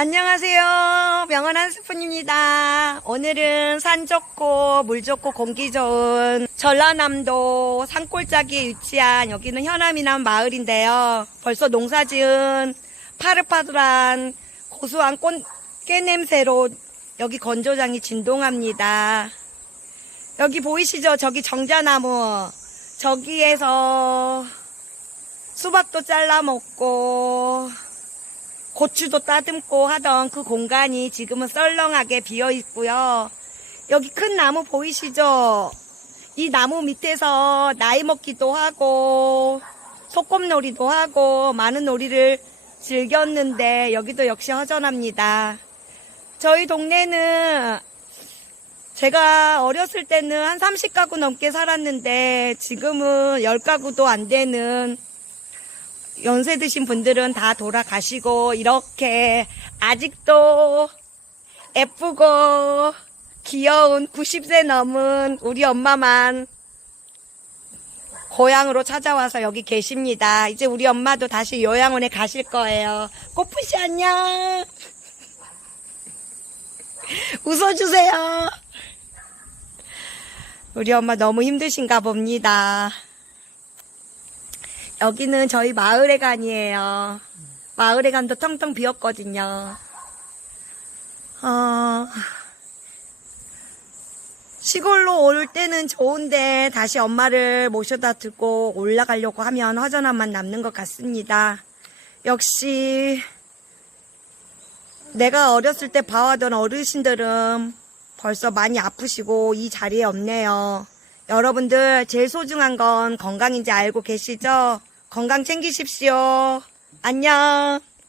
안녕하세요. 명언 한 스푼입니다. 오늘은 산 좋고 물 좋고 공기 좋은 전라남도 산골짜기에 위치한 여기는 현암이남 마을인데요. 벌써 농사 지은 파릇파릇한 고소한 꽃, 깨 냄새로 여기 건조장이 진동합니다. 여기 보이시죠? 저기 정자나무. 저기에서 수박도 잘라 먹고 고추도 따듬고 하던 그 공간이 지금은 썰렁하게 비어 있고요. 여기 큰 나무 보이시죠? 이 나무 밑에서 나이 먹기도 하고 소꿉놀이도 하고 많은 놀이를 즐겼는데 여기도 역시 허전합니다. 저희 동네는 제가 어렸을 때는 한 30가구 넘게 살았는데 지금은 10가구도 안 되는 연세 드신 분들은 다 돌아가시고 이렇게 아직도 예쁘고 귀여운 90세 넘은 우리 엄마만 고향으로 찾아와서 여기 계십니다. 이제 우리 엄마도 다시 요양원에 가실 거예요. 꽃푸시 안녕. 웃어주세요. 우리 엄마 너무 힘드신가 봅니다. 여기는 저희 마을회관이에요. 마을회관도 텅텅 비었거든요. 어, 시골로 올 때는 좋은데 다시 엄마를 모셔다 두고 올라가려고 하면 허전함만 남는 것 같습니다. 역시 내가 어렸을 때 봐왔던 어르신들은 벌써 많이 아프시고 이 자리에 없네요. 여러분들 제일 소중한 건 건강인지 알고 계시죠? 건강 챙기십시오. 안녕.